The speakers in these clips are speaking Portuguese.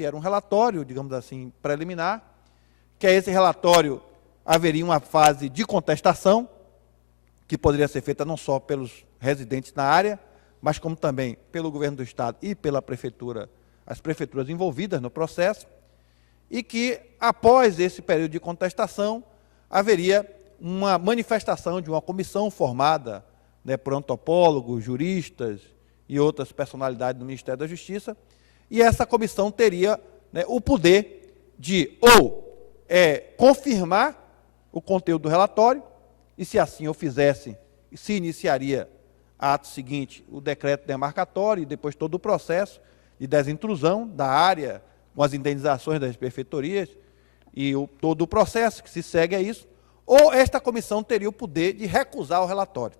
esse era um relatório, digamos assim, preliminar, que a esse relatório haveria uma fase de contestação, que poderia ser feita não só pelos residentes na área, mas como também pelo governo do Estado e pela prefeitura, as prefeituras envolvidas no processo, e que, após esse período de contestação, haveria uma manifestação de uma comissão formada, né, por antropólogos, juristas e outras personalidades do Ministério da Justiça, e essa comissão teria, né, o poder de ou confirmar o conteúdo do relatório, e se assim o fizesse, se iniciaria ato seguinte o decreto demarcatório e depois todo o processo de desintrusão da área, com as indenizações das prefeitorias e todo o processo que se segue a isso, ou esta comissão teria o poder de recusar o relatório.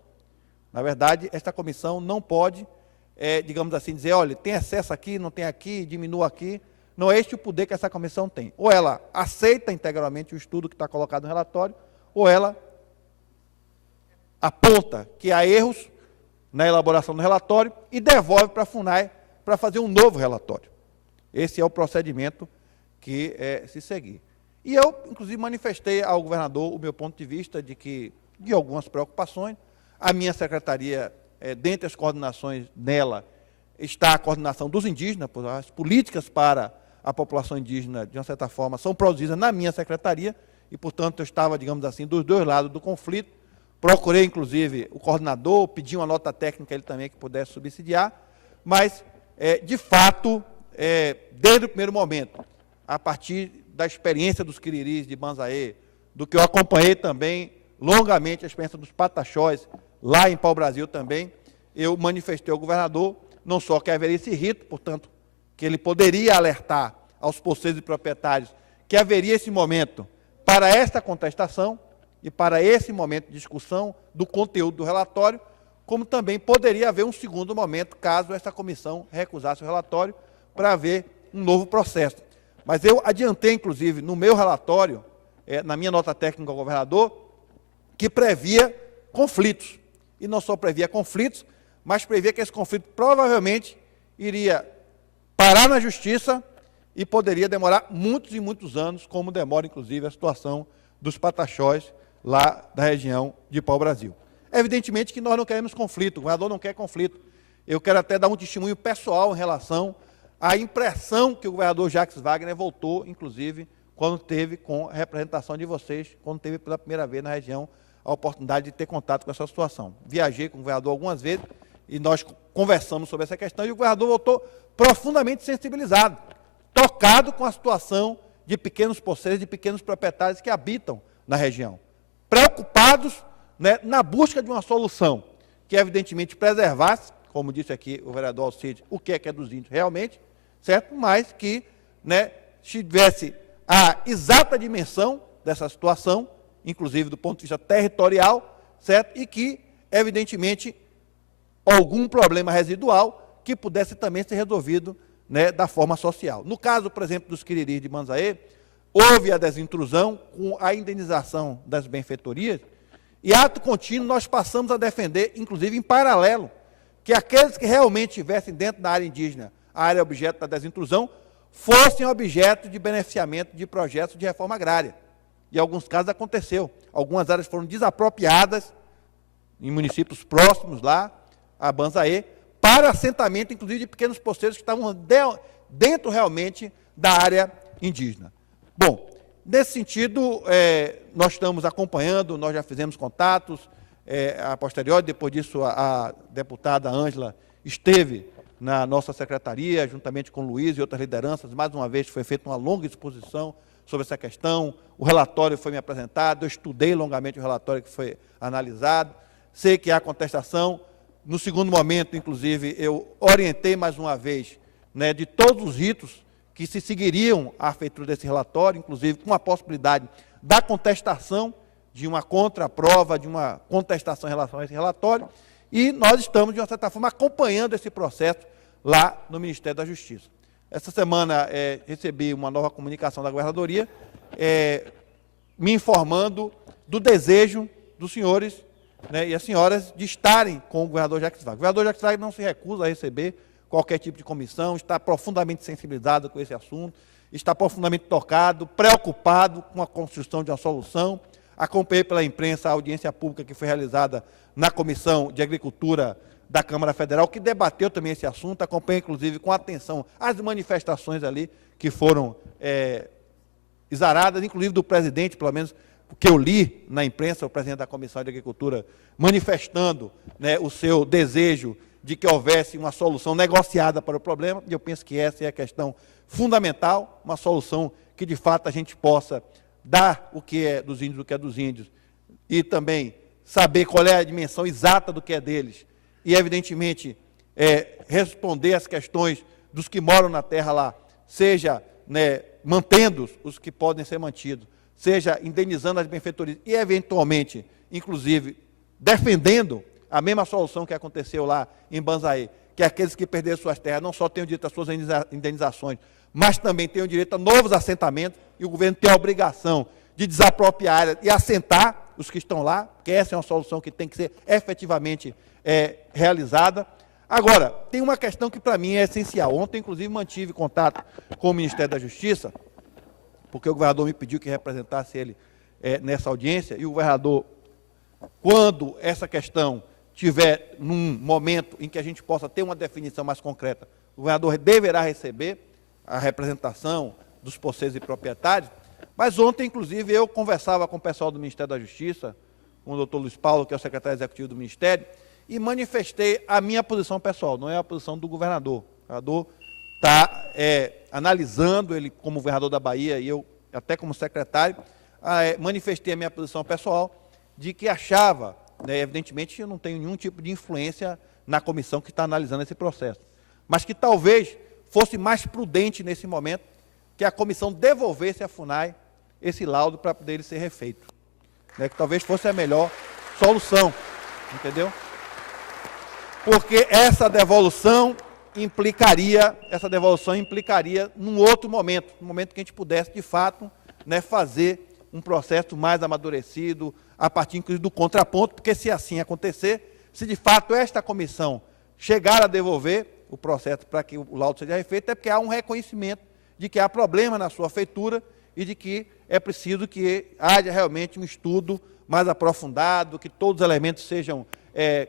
Na verdade, esta comissão não pode, digamos assim, dizer, olha, tem excesso aqui, não tem aqui, diminua aqui. Não é este o poder que essa comissão tem. Ou ela aceita integralmente o estudo que está colocado no relatório, ou ela aponta que há erros na elaboração do relatório e devolve para a FUNAI para fazer um novo relatório. Esse é o procedimento que se seguir. E eu, inclusive, manifestei ao governador o meu ponto de vista de algumas preocupações. A minha secretaria, dentre as coordenações dela, está a coordenação dos indígenas, as políticas para a população indígena, de uma certa forma, são produzidas na minha secretaria, e, portanto, eu estava, digamos assim, dos dois lados do conflito. Procurei, inclusive, o coordenador, pedi uma nota técnica ele também que pudesse subsidiar, mas, de fato, desde o primeiro momento, a partir da experiência dos Quiriris de Banzaê, do que eu acompanhei também longamente a experiência dos Pataxós, lá em Pau-Brasil também, eu manifestei ao governador, não só que haveria esse rito, portanto, que ele poderia alertar aos poceiros e proprietários que haveria esse momento para esta contestação e para esse momento de discussão do conteúdo do relatório, como também poderia haver um segundo momento, caso esta comissão recusasse o relatório, para haver um novo processo. Mas eu adiantei, inclusive, no meu relatório, na minha nota técnica ao governador, que previa conflitos. E não só previa conflitos, mas previa que esse conflito provavelmente iria parar na justiça e poderia demorar muitos e muitos anos, como demora, inclusive, a situação dos Pataxós lá da região de Pau-Brasil. Evidentemente que nós não queremos conflito, o governador não quer conflito. Eu quero até dar um testemunho pessoal em relação à impressão que o governador Jacques Wagner voltou, inclusive, quando teve com a representação de vocês, quando teve pela primeira vez na região a oportunidade de ter contato com essa situação. Viajei com o governador algumas vezes e nós conversamos sobre essa questão e o governador voltou profundamente sensibilizado, tocado com a situação de pequenos poceiros, de pequenos proprietários que habitam na região, preocupados, né, na busca de uma solução que, evidentemente, preservasse, como disse aqui o vereador Alcide, o que é dos índios realmente, certo? Mas que, né, tivesse a exata dimensão dessa situação, inclusive do ponto de vista territorial, certo? E que, evidentemente, algum problema residual que pudesse também ser resolvido, né, da forma social. No caso, por exemplo, dos Quiriris de Banzaê, houve a desintrusão com a indenização das benfeitorias e, ato contínuo, nós passamos a defender, inclusive em paralelo, que aqueles que realmente estivessem dentro da área indígena, a área objeto da desintrusão, fossem objeto de beneficiamento de projetos de reforma agrária. E em alguns casos aconteceu. Algumas áreas foram desapropriadas em municípios próximos lá, a Banzaê, para assentamento, inclusive, de pequenos poceiros que estavam dentro realmente da área indígena. Bom, nesse sentido, nós estamos acompanhando, nós já fizemos contatos, a posteriori, depois disso, a deputada Ângela esteve na nossa secretaria, juntamente com o Luiz e outras lideranças, mais uma vez foi feita uma longa exposição sobre essa questão, o relatório foi me apresentado, eu estudei longamente o relatório que foi analisado, sei que há contestação. No segundo momento, inclusive, eu orientei mais uma vez, né, de todos os ritos que se seguiriam à feitura desse relatório, inclusive com a possibilidade da contestação de uma contraprova, de uma contestação em relação a esse relatório, e nós estamos, de uma certa forma, acompanhando esse processo lá no Ministério da Justiça. Essa semana recebi uma nova comunicação da governadoria, me informando do desejo dos senhores, né, e as senhoras de estarem com o governador Jacques Wagner. O governador Jacques Wagner não se recusa a receber qualquer tipo de comissão, está profundamente sensibilizado com esse assunto, está profundamente tocado, preocupado com a construção de uma solução. Acompanhei pela imprensa a audiência pública que foi realizada na Comissão de Agricultura da Câmara Federal, que debateu também esse assunto. Acompanhei, inclusive, com atenção as manifestações ali que foram exaradas, inclusive do presidente, pelo menos o que eu li na imprensa, o presidente da Comissão de Agricultura, manifestando, né, o seu desejo de que houvesse uma solução negociada para o problema, e eu penso que essa é a questão fundamental, uma solução que, de fato, a gente possa dar o que é dos índios, o que é dos índios, e também saber qual é a dimensão exata do que é deles, e, evidentemente, responder às questões dos que moram na terra lá, seja, né, mantendo os que podem ser mantidos, seja indenizando as benfeitorias e, eventualmente, inclusive, defendendo a mesma solução que aconteceu lá em Banzaí, que aqueles que perderam suas terras não só têm o direito às suas indenizações, mas também têm o direito a novos assentamentos, e o governo tem a obrigação de desapropriar áreas e assentar os que estão lá, porque essa é uma solução que tem que ser efetivamente realizada. Agora, tem uma questão que para mim é essencial. Ontem, inclusive, mantive contato com o Ministério da Justiça, porque o governador me pediu que representasse ele nessa audiência, e o governador, quando essa questão tiver num momento em que a gente possa ter uma definição mais concreta, o governador deverá receber a representação dos posseiros e proprietários. Mas ontem, inclusive, eu conversava com o pessoal do Ministério da Justiça, com o doutor Luiz Paulo, que é o secretário executivo do Ministério, e manifestei a minha posição pessoal, não é a posição do governador. O governador está analisando, ele como governador da Bahia, e eu até como secretário, manifestei a minha posição pessoal, de que achava, né, evidentemente eu não tenho nenhum tipo de influência na comissão que está analisando esse processo, mas que talvez fosse mais prudente nesse momento que a comissão devolvesse à FUNAI esse laudo para poder ele ser refeito, né, que talvez fosse a melhor solução, entendeu? Porque essa devolução implicaria num outro momento, num momento que a gente pudesse, de fato, né, fazer um processo mais amadurecido, a partir, inclusive, do contraponto, porque se assim acontecer, se de fato esta comissão chegar a devolver o processo para que o laudo seja refeito, é porque há um reconhecimento de que há problema na sua feitura e de que é preciso que haja realmente um estudo mais aprofundado, que todos os elementos sejam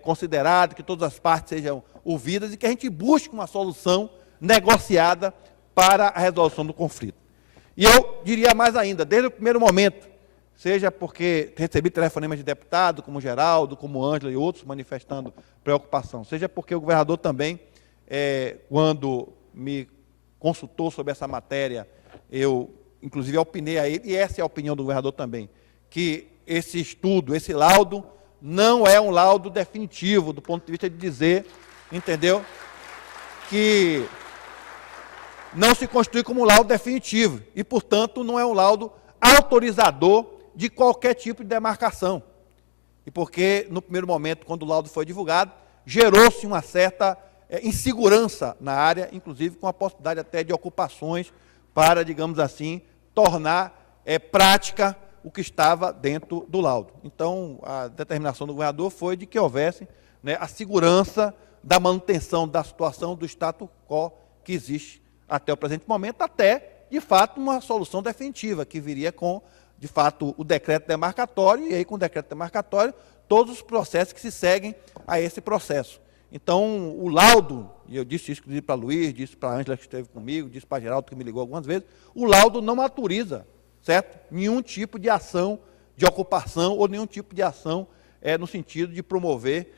considerados, que todas as partes sejam ouvidas e que a gente busque uma solução negociada para a resolução do conflito. E eu diria mais ainda, desde o primeiro momento, seja porque recebi telefonemas de deputado, como Geraldo, como Ângela e outros, manifestando preocupação, seja porque o governador também, quando me consultou sobre essa matéria, eu, inclusive, opinei a ele, e essa é a opinião do governador também, que esse estudo, esse laudo, não é um laudo definitivo, do ponto de vista de dizer, entendeu, que não se constitui como um laudo definitivo, e, portanto, não é um laudo autorizador de qualquer tipo de demarcação. E porque, no primeiro momento, quando o laudo foi divulgado, gerou-se uma certa insegurança na área, inclusive com a possibilidade até de ocupações para, digamos assim, tornar prática o que estava dentro do laudo. Então, a determinação do governador foi de que houvesse, né, a segurança da manutenção da situação do status quo que existe até o presente momento, até, de fato, uma solução definitiva, que viria com, de fato, o decreto demarcatório, e aí, com o decreto demarcatório, todos os processos que se seguem a esse processo. Então, o laudo, e eu disse isso para Luiz, disse para a Ângela que esteve comigo, disse para Geraldo que me ligou algumas vezes, o laudo não autoriza, certo? Nenhum tipo de ação de ocupação ou nenhum tipo de ação no sentido de promover,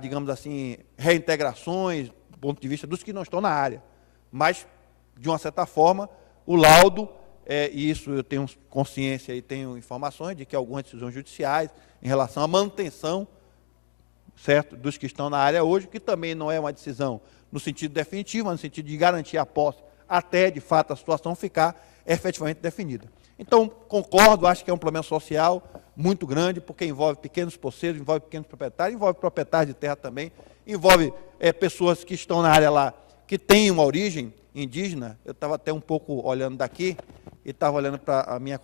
digamos assim, reintegrações, do ponto de vista dos que não estão na área. Mas, de uma certa forma, o laudo, e isso eu tenho consciência e tenho informações de que algumas decisões judiciais em relação à manutenção, certo, dos que estão na área hoje, que também não é uma decisão no sentido definitivo, mas no sentido de garantir a posse até, de fato, a situação ficar efetivamente definida. Então, concordo, acho que é um problema social muito grande, porque envolve pequenos posseiros, envolve pequenos proprietários, envolve proprietários de terra também, envolve pessoas que estão na área lá, que têm uma origem indígena. Eu estava até um pouco olhando daqui, e estava olhando para a minha